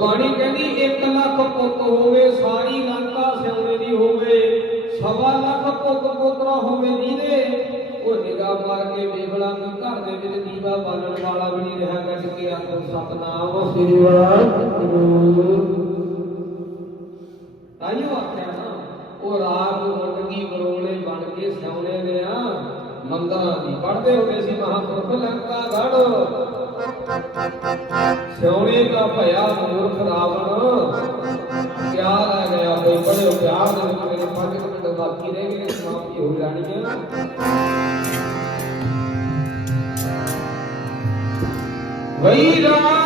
ਗੁਰਬਾਣੀ ਕਹਿੰਦੀ 1 ਲੱਖ ਪੁੱਤ ਹੋਵੇ, ਸਾਰੀ ਲੰਕਾ ਸਿਉਣੇ ਦੀ ਹੋਵੇ, ਸਵਾ ਲੱਖ ਪੁੱਤ ਪੋਤਰਾ ਹੋਵੇ ਜਿਹਦੇ, ਉਹ ਨਿਗਾਹ ਮਾਰ ਕੇ ਵੇਖ ਕਿ ਘਰ ਦੇ ਵਿੱਚ ਦੀਵਾ ਬਾਲਣ ਵਾਲਾ ਵੀ ਨਹੀਂ ਰਿਹਾ ਗੱਜ ਕੇ ਆਖੋ, ਸਤਨਾਮ ਸ੍ਰੀ ਵਾਹਿਗੁਰੂ। ਤਾਈਓ ਆਖਿਆ ਨਾ, ਉਹ ਰਾਤ ਮੁੰਡਗੀ ਬਰੋਲੇ ਬਣ ਕੇ ਸਿਆਉਣੇ ਦੇ ਆ, ਮੰਦਰਾਂ ਦੀ। ਪੜਦੇ ਹੁੰਦੇ ਸੀ ਮਹਾਂਪੁਰਖ ਲੰਕਾ ਗੜ ਸਿਉਣੇ ਦਾ ਭਇਆ ਮੂਰਖ ਰਾਵਣ। ਕਿਆ ਰਹਿ ਗਿਆ ਬਈ ਬੜੇ ਪਿਆਰ ਦੇ ਵਿੱਚ ਮੇਰੇ 5 ਮਿੰਟ ਬਾਕੀ ਰਹਿ ਗਏ ਸਮਾਪਤੀ ਹੋ ਜਾਣੀ ਹੈ? ਵਈ ਰਾਤ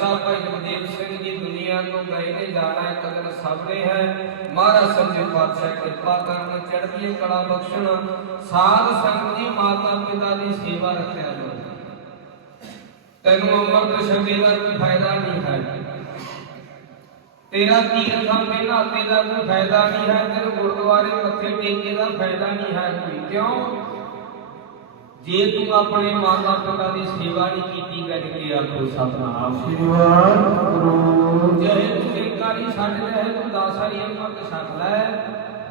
ਸਾਹਿਬ ਭਾਈ ਜਗਦੇਵ ਸਿੰਘ ਜੀ, ਦੁਨੀਆ ਤੋਂ ਗਏ ਨੇ ਜਾਣਾ ਇੱਕ ਦਿਨ ਹੈ। ਮਹਾਰਾਜ ਸੱਚੇ ਪਾਤਸ਼ਾਹ ਕਿਰਪਾ ਕਰਨ ਚੜ੍ਹਦੀ ਕਲਾ ਬਖਸ਼ਣ। ਸਾਧ ਸੰਗਤ ਦੀ ਮਾਤਾ ਪਿਤਾ ਦੀ ਸੇਵਾ ਰੱਖਿਆ ਕਰੋ ਤੈਨੂੰ ਅੰਮ੍ਰਿਤ ਛਕੇ ਦਾ ਕੋਈ ਫਾਇਦਾ ਨਹੀਂ ਹੈ। ਤੇਰਾ ਤੀਰਥਾਂ ਦੇ ਨਾਤੇ ਦਾ ਕੋਈ ਫਾਇਦਾ ਨਹੀਂ ਹੈ। ਤੈਨੂੰ ਗੁਰਦੁਆਰੇ ਮੱਥੇ ਟੇਕੇ ਦਾ ਫਾਇਦਾ ਨਹੀਂ ਹੈ ਕੋਈ। ਕਿਉਂ? ਜੇ ਤੂੰ ਆਪਣੇ ਮਾਤਾ ਪਿਤਾ ਦੀ ਸੇਵਾ ਨਹੀਂ ਕੀਤੀ ਗੱਜ ਕੇ ਆਖੋ ਸਤਨਾਮ ਸ੍ਰੀ ਵਾਹਿਗੁਰੂ ਚਾਹੇ ਤੂੰ ਬੇਕਾਰੀ ਛੱਡ ਲੈ ਤੂੰ ਦਾਸਾਰੀ ਅੰਮ੍ਰਿਤ ਛੱਡ ਲੈ।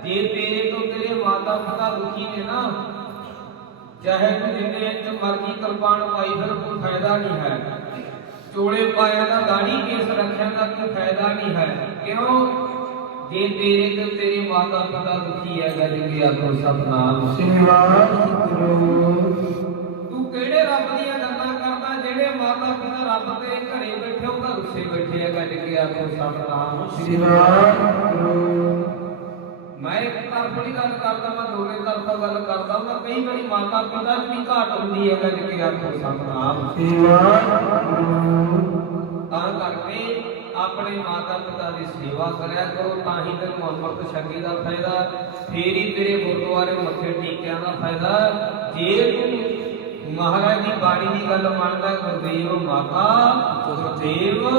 ਜੇ ਤੇਰੇ ਤੋਂ ਤੇਰੇ ਮਾਤਾ ਪਿਤਾ ਦੁਖੀ ਨੇ ਨਾ ਚਾਹੇ ਤੂੰ ਜਿੰਨੇ ਚ ਮਰਜ਼ੀ ਕੁਰਬਾਨ ਪਾਈ ਫਿਰ ਕੋਈ ਫਾਇਦਾ ਨਹੀਂ ਹੈ। ਚੋਲੇ ਪਾਇਆ ਦਾ ਦਾੜੀ ਕੇਸ ਰੱਖਿਆ ਦਾ ਕੋਈ ਫਾਇਦਾ ਨਹੀਂ ਹੈ। ਕਿਉਂ? ਜੇ ਤੇਰੇ ਤੋਂ ਤੇਰੇ ਮਾਤਾ ਪਿਤਾ ਦੁਖੀ ਹੈ ਗੱਜ ਕੇ ਆਖੋ, ਸਤਨਾਮ। ਸ੍ਰੀ ਤੂੰ ਕਿਹੜੇ ਰੱਬ ਦੀਆਂ ਗੱਲਾਂ ਕਰਦਾ, ਜਿਹੜੇ ਮਾਤਾ ਪਿਤਾ ਰੱਬ ਦੇ ਘਰੇ ਬੈਠੇ ਉਹ ਘਰ ਉਸੇ ਬੈਠੇ ਆ, ਗੱਜ ਕੇ ਆਖੋ, ਸਤਨਾਮ। ਸ੍ਰੀ ਮੈਂ ਇੱਕ ਤਰਫ ਦੀ ਗੱਲ ਕਰਦਾ, ਮੈਂ ਦੋਵੇਂ ਤਰਫਾਂ ਗੱਲ ਕਰਦਾ ਮੈਂ ਕਈ ਵਾਰੀ ਮਾਤਾ ਪਿਤਾ ਦੀ ਵੀ ਘਾਟ ਹੁੰਦੀ ਹੈ ਗੱਜ ਕੇ ਆਖੋ, ਸਤਨਾਮ। ਸ੍ਰੀ ਵਾਹਿਗੁਰੂ ਤਾਂ ਕਰਕੇ ਆਪਣੇ ਮਾਤਾ ਪਿਤਾ ਦੀ ਸੇਵਾ ਕਰਿਆ ਕਰੋ ਤਾਂ ਹੀ ਤੈਨੂੰ ਅੰਮ੍ਰਿਤ ਛਕੀ ਦਾ ਫਾਇਦਾ। ਫੇਰ ਹੀ ਤੇਰੇ ਗੁਰਦੁਆਰੇ ਮੱਥੇ ਟੇਕਿਆਂ ਦਾ ਫਾਇਦਾ। ਜੇ ਤੂੰ ਮਹਾਰਾਜ ਦੀ ਬਾਣੀ ਦੀ ਗੱਲ ਮੰਨਦਾ ਗੁਰਦੇਵ ਮਾਤਾ ਗੁਰਦੇਵ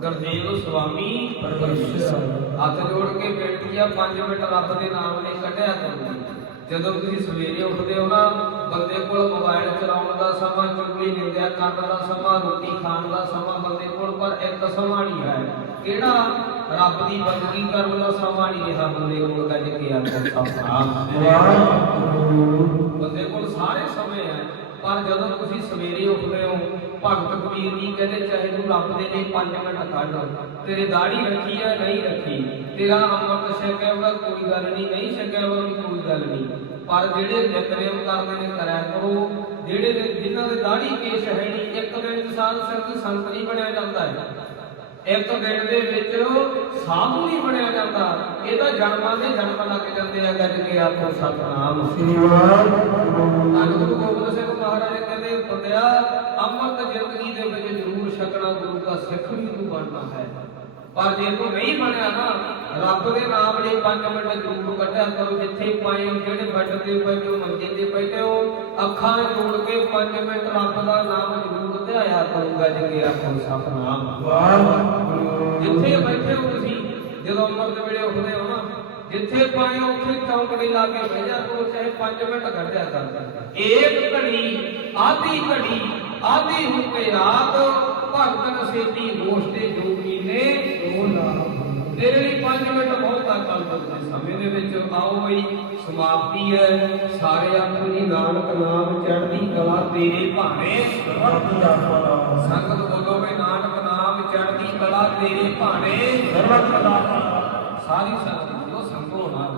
ਗੁਰਦੇਵ ਸੁਆਮੀ ਪਰਮੇਸ਼ਰ। ਹੱਥ ਜੋੜ ਕੇ ਬੇਨਤੀ ਆ 5 ਮਿੰਟ ਰੱਬ ਦੇ ਨਾਮ ਲਈ ਕੱਢਿਆ ਕਰੋ ਜਦੋਂ ਤੁਸੀਂ ਸਵੇਰੇ ਉੱਠਦੇ ਹੋ ਨਾ, ਬੰਦੇ ਕੋਲ ਮੋਬਾਈਲ ਚਲਾਉਣ ਦਾ ਸਮਾਂ ਚੁਗਲੀ ਨਿੰਦਿਆ ਕਰਨ ਦਾ ਸਮਾਂ, ਰੋਟੀ ਖਾਣ ਦਾ ਸਮਾਂ ਬੰਦੇ ਕੋਲ, ਪਰ ਇੱਕ ਸਮਾਂ ਨਹੀਂ ਹੈ। ਕਿਹੜਾ? ਰੱਬ ਦੀ ਬੰਦਗੀ ਕਰਨ ਦਾ ਸਮਾਂ ਨਹੀਂ ਰਿਹਾ ਬੰਦੇ ਕੋਲ, ਗੱਜ ਕੇ ਆਖੋ ਸਭ ਬੰਦੇ ਕੋਲ ਸਾਰੇ ਸਮੇਂ ਹੈ, ਪਰ ਜਦੋਂ ਤੁਸੀਂ ਸਵੇਰੇ ਉੱਠਦੇ ਹੋ, ਭਗਤ ਕਬੀਰ ਜੀ ਕਹਿੰਦੇ, ਚਾਹੇ ਤੂੰ ਰੱਬ ਦੇ ਲਈ 5 ਮਿੰਟ ਕੱਢ, ਤੇਰੇ ਦਾੜੀ ਰੱਖੀ ਹੈ, ਨਹੀਂ ਰੱਖੀ। ਤੇਰਾ ਅੰਮ੍ਰਿਤ ਛਕਿਆ ਉਹਦਾ ਕੋਈ ਗੱਲ ਨਹੀਂ ਨਹੀਂ ਛਕਿਆ ਹੋਗਾ ਕੋਈ ਗੱਲ ਨਹੀਂ। ਪਰ ਜਿਹੜੇ ਨਿਤਨੇਮ ਕਰਦੇ ਨੇ, ਕਰਿਆ ਕਰੋ। ਜਿਹੜੇ ਜਿਨ੍ਹਾਂ ਦੇ ਦਾੜੀ ਕੇਸ਼ ਹੈ ਨਹੀਂ, ਇੱਕ ਦਿਨ ਇਨਸਾਨ ਸਿਰਫ ਸੰਤ ਨਹੀਂ ਬਣਿਆ ਜਾਂਦਾ ਹੈ। ਇੱਕ ਦਿਨ ਦੇ ਵਿੱਚ ਸਾਧੂ ਨਹੀਂ ਬਣਿਆ ਜਾਂਦਾ। ਇਹ ਜਨਮਾਂ ਦੇ ਜਨਮ ਲੱਗ ਜਾਂਦੇ ਆ, ਗੱਜ ਕੇ ਆਖੋ, ਸਤਨਾਮ। ਸ੍ਰੀ ਵਾਹਿਗੁਰੂ ਗੋਬਿੰਦ ਸਿੰਘ ਮਹਾਰਾਜ ਕਹਿੰਦੇ, ਬੰਦਿਆ, ਅੰਮ੍ਰਿਤ ਜ਼ਿੰਦਗੀ ਦੇ ਵਿੱਚ ਜ਼ਰੂਰ ਛਕਣਾ ਗੁਰੂ ਦਾ ਸਿੱਖ ਵੀ ਤੂੰ ਬਣਨਾ ਹੈ। ਪਰ ਜੇ ਤੂੰ ਨਹੀਂ ਬਣਿਆ ਨਾ ਰੱਬ ਦੇ ਨਾਮ ਲਈ 5 ਮਿੰਟ ਜ਼ਰੂਰ ਕੱਢਿਆ ਕਰੋ ਜਿੱਥੇ ਪਾਏ ਹੋ, ਜਿਹੜੇ ਬੈੱਡ ਤੇ ਪਏ ਹੋ ਮੰਜੇ ਤੇ ਬੈਠੇ ਹੋ ਅੱਖਾਂ ਜੋੜ ਕੇ 5 ਮਿੰਟ ਰੱਬ ਦਾ ਨਾਮ ਜ਼ਰੂਰ ਧਿਆਇਆ ਕਰੂੰਗਾ ਜਿਵੇਂ ਆਖੋ ਸਤਨਾਮ ਵਾਹਿਗੁਰੂ। ਜਿੱਥੇ ਬੈਠੇ ਹੋ ਤੁਸੀਂ ਜਦੋਂ ਅੰਮ੍ਰਿਤ ਵੇਲੇ ਉੱਠਦੇ ਹੋ ਨਾ ਜਿੱਥੇ ਪਾਏ ਹੋ ਉੱਥੇ ਚੌਂਕੜੀ ਲਾ ਕੇ ਬਹਿ ਜਾ ਕਰੋ ਚਾਹੇ 5 ਮਿੰਟ ਕੱਢਿਆ ਕਰ। ਏਕ ਘੜੀ ਆਧੀ ਘੜੀ ਆਧੀ ਹੁੰਦੇ ਰਾਤ ਭਗਤ ਨਸੇਤੀ ਹੋਸ਼ ਦੇ ਜੋਗੀ ਨੇ ਸੋ ਨਾਮ 5 ਮਿੰਟ ਬਹੁਤ ਆ ਚੱਲ ਦੇ ਸਮੇਂ ਦੇ ਵਿੱਚ ਆਓ ਬਈ ਸਮਾਪਤੀ ਹੈ। ਸਾਰੇ ਜੀ ਨਾਨਕ ਨਾਮ ਚੜ੍ਹਦੀ ਕਲਾ ਤੇਰੇ ਭਾਣੇ। ਸੰਗਤ ਬੋਲੋ ਵੀ ਨਾਨਕ ਨਾਮ ਚੜ੍ਹਦੀ ਕਲਾ ਤੇਰੇ ਭਾਣੇ। ਸਾਰੀ ਸੰਗਤ ਬੋਲੋ ਸੰਗੋ ਨਾਲ।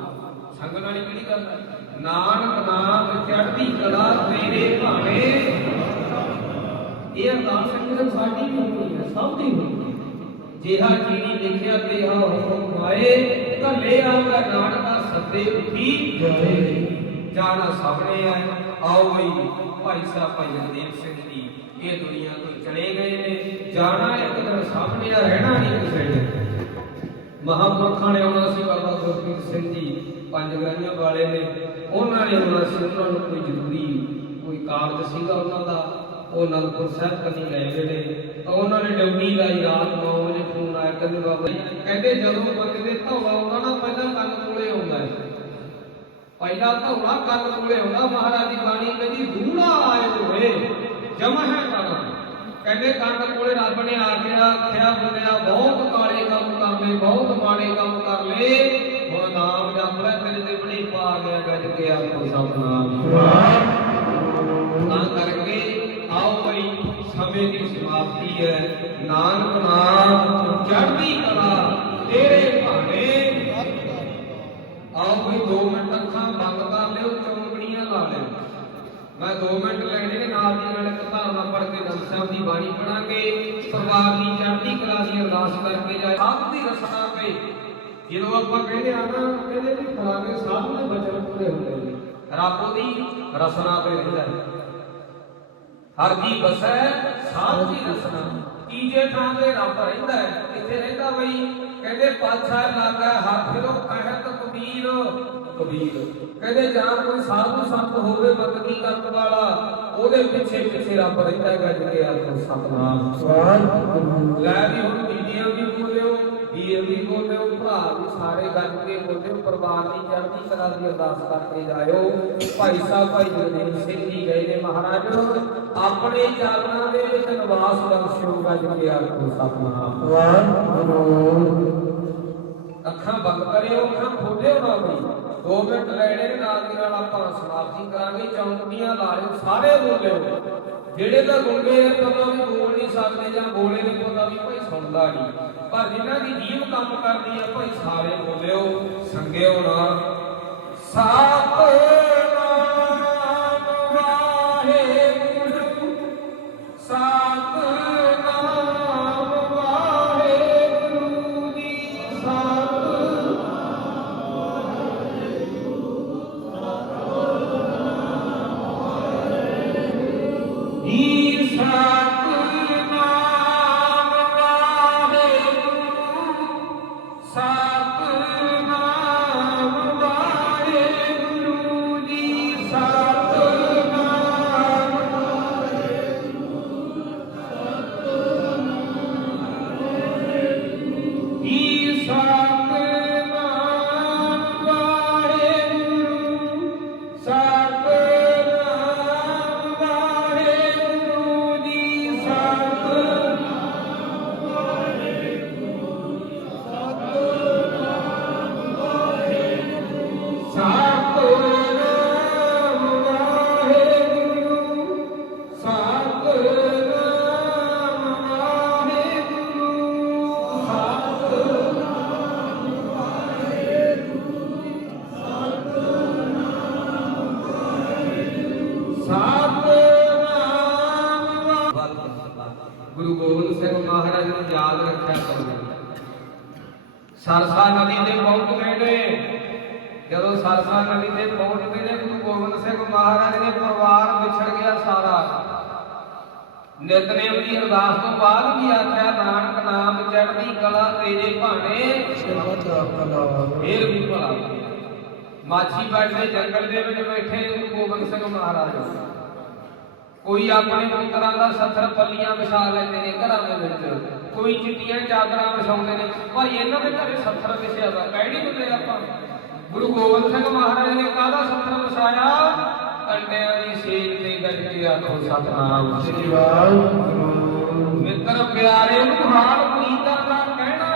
ਸੰਗ ਨਾਲ ਕਿਹੜੀ ਗੱਲ ਹੈ? ਨਾਨਕ ਨਾਮ ਚੜ੍ਹਦੀ ਕਲਾ ਤੇਰੇ ਭਾਣੇ। ਇਹ ਅਰਦਾਸ ਸੰਗਤ ਸਾਡੀ ਹੋਈ ਹੈ ਸਭ ਦੀ ਹੋਈ ਹੈ। ਜਿਹਾ ਚੀਨੀ ਲਿਖਿਆ ਤੇ ਆ ਹੁਕਮ ਆਏ ਘੱਲੇ ਆਉਂਦਾ ਨਾਨਕਾ ਸੱਦੇ ਉਠੀ ਜੈ ਜਾਣਾ ਸਾਹਮਣੇ ਆਏ ਆਓ ਬਈ, ਭਾਈ ਸਾਹਿਬ ਭਾਈ ਜਗਦੇਵ ਸਿੰਘ ਜੀ, ਇਹ ਦੁਨੀਆ ਤੋਂ ਚਲੇ ਗਏ ਨੇ। ਜਾਣਾ ਇੱਕ ਦਿਨ ਸਾਹਮਣੇ ਆ, ਰਹਿਣਾ ਨਹੀਂ ਕਿਸੇ ਨੇ। ਮਹਾਂਪੁਰਖਾਂ ਨੇ ਆਉਣਾ ਸੀ ਬਾਬਾ ਗੁਰਪ੍ਰੀਤ ਸਿੰਘ ਜੀ, ਪੰਜ ਗ੍ਰਾਹੀਆਂ ਵਾਲੇ ਨੇ। ਉਹਨਾਂ ਨੇ ਆਉਣਾ ਸੀ, ਉਹਨਾਂ ਨੂੰ ਕੋਈ ਜ਼ਰੂਰੀ ਕੋਈ ਕਾਰਜ ਸੀਗਾ ਉਹਨਾਂ ਦਾ। ਉਹ ਅਨੰਦਪੁਰ ਸਾਹਿਬ ਕੰਨੀ ਲੈ ਗਏ ਨੇ। ਤਾਂ ਉਹਨਾਂ ਨੇ ਡਿਊਟੀ ਲਾਈ ਰਾਤ 9 ਆਇਆ ਕਹਿੰਦੇ ਬਾਬਾ ਜੀ। ਕਹਿੰਦੇ ਜਦੋਂ ਬੰਦੇ ਦੇ ਧੌਲਾ ਆਉਂਦਾ ਨਾ, ਪਹਿਲਾਂ ਕੰਨ ਕੋਲੇ ਆਉਂਦਾ ਹੈ ਪਹਿਲਾ ਧੌਲਾ ਕੰਨ ਕੋਲੇ ਆਉਂਦਾ, ਮਹਾਰਾਜ ਦੀ ਬਾਣੀ ਕਹਿੰਦੀ ਦੂਣਾ ਆਏ ਹੋਏ ਜਮਾ ਹੈ ਕੰਨ ਕਹਿੰਦੇ ਕੰਨ ਕੋਲੇ ਰੱਬ ਨੇ ਆ ਕੇ ਆਖਿਆ ਬੰਦਿਆ ਬਹੁਤ ਕਾਲੇ ਕੰਮ ਕਰਦੇ ਬਹੁਤ ਮਾੜੇ ਕੰਮ ਕਰ ਲਏ। ਹੁਣ ਨਾਮ ਜਪ ਲੈ, ਤੇਰੇ ਤੇ ਬੜੀ ਪਾ ਗਿਆ ਗੱਜ ਕੇ ਆਪੋ ਸਭ ਤਾਂ ਕਰਕੇ ਆਓ ਬਈ, ਸਮੇਂ ਦੀ ਸਮਾਪਤੀ ਹੈ। ਨਾਨਕ ਨਾਮ ਚੜ੍ਹਦੀ ਕਲਾ ਤੇਰੇ ਭਾਣੇ। ਆਓ ਕੋਈ 2 ਮਿੰਟ ਅੱਖਾਂ ਬੰਦ ਕਰ ਲਿਓ, ਚੌਂਕੜੀਆਂ ਲਾ ਲਿਓ। ਮੈਂ 2 ਮਿੰਟ ਲੈਣੇ ਨੇ, ਨਾਲ ਦੀ ਨਾਲ ਇੱਕ ਧਾਰਨਾ ਪੜ੍ਹ ਕੇ ਦੰਦ ਸਾਹਿਬ ਦੀ ਬਾਣੀ ਪੜਾਂਗੇ ਪਰਿਵਾਰ ਦੀ ਚੜ੍ਹਦੀ ਕਲਾ ਦੀ ਅਰਦਾਸ ਕਰਕੇ ਜਾਏ। ਸਭ ਦੀ ਰਸਨਾ ਤੇ। ਜਦੋਂ ਆਪਾਂ ਕਹਿੰਦੇ ਆ ਨਾ, ਕਹਿੰਦੇ ਵੀ ਫਲਾਣੇ ਸਾਹਿਬ ਦੇ ਬਚਨ ਪੂਰੇ ਹੁੰਦੇ ਨੇ। ਰੱਬ ਦੀ ਰਸਨਾ ਤੇ ਰਹਿੰਦਾ ਹਰ ਜੀ ਬਸੈ, ਸਾਧ ਦੀ ਰਸਨਾ। ਤੀਜੇ ਥਾਂ ਤੇ ਰੱਬ ਰਹਿੰਦਾ ਹੈ। ਕਿੱਥੇ ਰਹਿੰਦਾ ਬਈ ਕਹਿੰਦੇ ਪਾਤਸ਼ਾਹ ਲਾਗਾ ਹੱਥ ਫਿਰੋ ਕਹਿਤ ਕਬੀਰ। ਕਬੀਰ। ਕਹਿੰਦੇ ਜਾਂ ਕੋਈ ਸਾਧੂ ਸੰਤ ਹੋਵੇ ਬੰਦਗੀ ਕਰਨ ਵਾਲਾ ਉਹਦੇ ਪਿੱਛੇ ਪਿੱਛੇ ਰੱਬ ਰਹਿੰਦਾ ਹੈ ਗੱਜ ਕੇ ਆਖੋ ਸਤਨਾਮ ਵਾਹਿਗੁਰੂ ਲੈ ਵੀ ਹੁਣ ਬੀਬੀਆਂ ਵੀ ਵੀਰ ਵੀ ਬੋਲਿਓ ਭਰਾ ਵੀ ਸਾਰੇ ਗੱਜ ਕੇ ਬੋਲਿਓ ਪਰਿਵਾਰ ਦੀ ਚੜ੍ਹਦੀ ਕਲਾ ਦੀ ਅਰਦਾਸ ਕਰਕੇ ਜਾਇਓ। ਭਾਈ ਸਾਹਿਬ, ਭਾਈ ਜਗਦੇਵ ਸਿੰਘ ਜੀ ਗਏ ਨੇ ਮਹਾਰਾਜ ਆਪਣੇ ਚਰਨਾਂ ਦੇ ਵਿੱਚ ਨਿਵਾਸ ਬਖਸ਼ਿਓ ਗੱਜ ਕੇ ਆਖੋ ਸਤਨਾਮ। ਵਾਹਿਗੁਰੂ ਅੱਖਾਂ ਬੰਦ ਕਰਿਓ, ਅੱਖਾਂ ਖੋਲਿਓ ਨਾ ਬਈ 2 ਮਿੰਟ ਲੈਣੇ ਨੇ, ਨਾਲ ਦੀ ਨਾਲ ਆਪਾਂ ਸਮਾਪਤੀ ਕਰਾਂਗੇ। ਚੌਂਕੜੀਆਂ ਲਾ ਲਿਓ, ਸਾਰੇ ਬੋਲਿਓ ਜਿਹੜੇ ਤਾਂ ਗੁੰਗੇ ਆ ਕਦੋਂ ਵੀ ਬੋਲ ਨਹੀਂ ਸਕਦੇ ਜਾਂ ਬੋਲੇ ਨਹੀਂ ਪਤਾ ਵੀ ਕੋਈ ਸੁਣਦਾ ਨਹੀਂ। ਪਰ ਜਿਨ੍ਹਾਂ ਦੀ ਜੀਵ ਕੰਮ ਕਰਦੀ ਆ ਭਾਈ ਸਾਰੇ ਬੋਲਿਓ ਸੰਗਿਓ ਨਾ ਸਤਨਾਮ ਸਰਸਾ ਨਦੀ ਦੇ ਬਹੁਤ ਨੇੜੇ ਜਦੋਂ ਸਰਸਾ ਨਦੀ ਦੇ ਪਹੁੰਚਦੇ ਨੇ, ਗੁਰੂ ਗੋਬਿੰਦ ਸਿੰਘ ਮਹਾਰਾਜ ਦੇ ਪਰਿਵਾਰ ਵਿਛੜ ਗਿਆ ਸਾਰਾ। ਨਿਤਨੇਮ ਦੀ ਅਰਦਾਸ ਤੋਂ ਬਾਅਦ ਵੀ ਆਖਿਆ, ਨਾਨਕ ਨਾਮ ਚੜ੍ਹਦੀ ਕਲਾ ਤੇਰੇ ਭਾਣੇ। ਸੇਵਤ ਆਪਣਾ ਫੇਰ ਵੀ ਭਲਾ। ਮਾਛੀ ਬੈਠੇ ਜੰਗਲ ਦੇ ਵਿੱਚ ਬੈਠੇ ਗੁਰੂ ਗੋਬਿੰਦ ਸਿੰਘ ਮਹਾਰਾਜ। ਕੋਈ ਆਪਣੇ ਪੁੱਤਰਾਂ ਦਾ ਸੱਥਰ ਪੱਲੀਆਂ ਵਿਛਾ ਲੈਂਦੇ ਨੇ ਘਰਾਂ ਦੇ ਵਿੱਚ। ਕੋਈ ਚਿੱਟੀਆਂ ਚਾਦਰਾਂ ਵਿਛਾਉਂਦੇ ਨੇ। ਭਾਈ ਇਹਨਾਂ ਦੇ ਘਰੇ ਸੱਥਰ ਵਿਛਿਆ ਦਾ ਕਹਿਣੀ ਦਿੰਦੇ ਆਪਾਂ। ਗੁਰੂ ਗੋਬਿੰਦ ਸਿੰਘ ਮਹਾਰਾਜ ਨੇ ਕਾਹਦਾ ਸੱਥਰ ਵਿਛਾਇਆ? ਕੰਡਿਆਂ ਦੀ ਸੇਜ ਤੇ ਗੱਜ ਕੇ ਆਖੋ ਸਤਨਾਮ। ਸ੍ਰੀ ਵਾਹਿਗੁਰੂ ਮਿੱਤਰ ਪਿਆਰੇ ਨੂੰ ਹਾਲ ਪ੍ਰੀਤਾਂ ਦਾ ਕਹਿਣਾ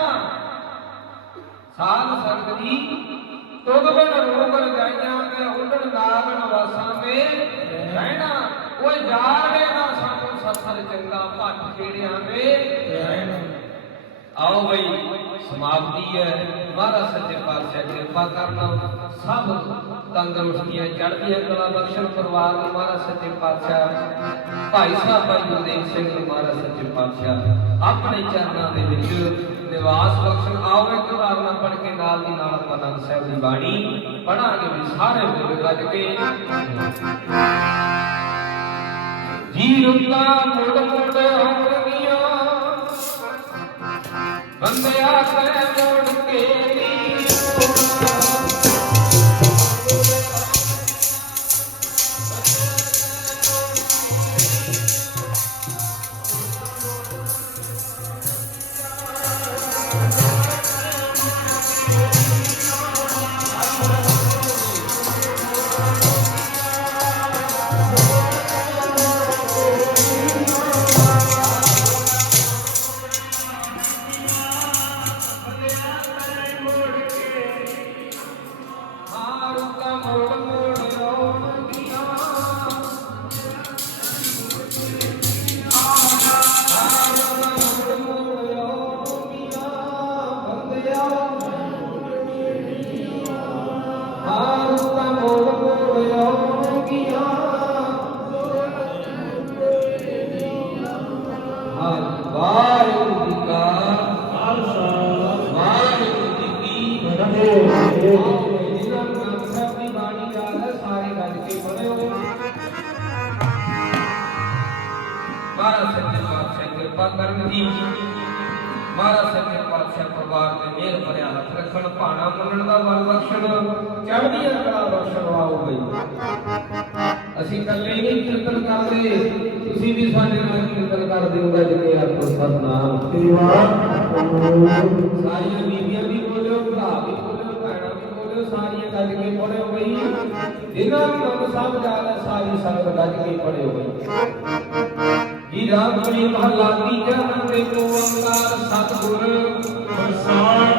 ਸਾਧ ਸੰਗਤ ਜੀ ਤੁਧ ਬਿਨ ਰੋਗ ਰਜਾਈਆਂ ਤੇ ਉਡਣ ਨਾਗਣ ਵਾਸਾਂ ਮੇ ਰਹਿਣਾ। ਓਏ ਜਾਗੇ ਨਾ ਚੰਗਾ ਭੱਟ ਖੇੜਿਆਂ ਦੇ। ਆਓ ਬਈ, ਸਮਾਪਤੀ ਹੈ। ਮਹਾਰਾਜ ਸੱਚੇ ਪਾਤਸ਼ਾਹ ਕਿਰਪਾ ਕਰਨਾ। ਸਭ ਤੰਦਰੁਸਤੀਆਂ ਚੜ੍ਹਦੀਆਂ ਕਲਾ ਬਖਸ਼ਣ ਪਰਿਵਾਰ ਨੂੰ ਮਹਾਰਾਜ ਸੱਚੇ ਪਾਤਸ਼ਾਹ ਭਾਈ ਸਾਹਿਬ ਭਾਈ ਗੁਰਦੇਵ ਸਿੰਘ ਨੂੰ ਮਹਾਰਾਜ ਸੱਚੇ ਪਾਤਸ਼ਾਹ ਆਪਣੇ ਚਰਨਾਂ ਦੇ ਵਿੱਚ ਨਿਵਾਸ ਬਖਸ਼ਣ। ਆਓ ਇੱਕ ਧਾਰਨਾ ਪੜ ਕੇ ਨਾਲ ਦੀ ਨਾਲ ਆਪਾਂ ਸਾਹਿਬ ਦੀ ਬਾਣੀ ਪੜਾਂਗੇ ਵੀ ਸਾਰੇ ਬੋਲ ਗੱਜ ਕੇ। ਜੀ ਰੁੱਤਾਂ ਮੁੜ ਮੁੜ ਆਉਣਗੀਆਂ ਬੰਦਿਆ ਕਰੇ ਵਾਹਿਗੁਰੂ ਜੀ ਕਾ ਖਾਲਸਾ ਵਾਹਿਗੁਰੂ ਜੀ ਕੀ ਫਤਿਹ ਜਿਨ੍ਹਾਂ ਨੂੰ ਗ੍ਰੰਥ ਅਸੀਂ ਇਕੱਲੇ ਹੀ ਨਹੀਂ ਕੀਰਤਨ ਕਰਦੇ, ਤੁਸੀਂ ਵੀ ਸਾਡੇ ਨਾਲ ਕੀਰਤਨ ਕਰਦੇ ਹੋ ਗੱਜ ਕੇ ਆਖੋ ਸਤਨਾਮ। ਸ੍ਰੀ ਵਾਹਿਗੁਰੂ ਸਾਰੀਆਂ ਬੀਬੀਆਂ ਵੀ ਬੋਲਿਓ, ਭਰਾ ਵੀ ਬੋਲਿਓ, ਭੈਣਾਂ ਵੀ ਬੋਲਿਓ, ਸਾਰੀਆਂ ਗੱਜ ਕੇ ਪੜਿਓ ਬਈ। ਜਿਨ੍ਹਾਂ ਨੂੰ ਨਾਮ ਸਭ ਜਾਣਾ ਸਾਰੀ ਸੰਗਤ ਗੱਜ ਕੇ ਪੜਿਓ ਬਈ। ਜੀ ਰਾਮ ਕਰੀ ਮਹਲਾ ਤੀਜਾ ਨੰਦੇ ਕੋ ਓੰਕਾਰ ਸਤਿਗੁਰ। ਪ੍ਰਸਾਦ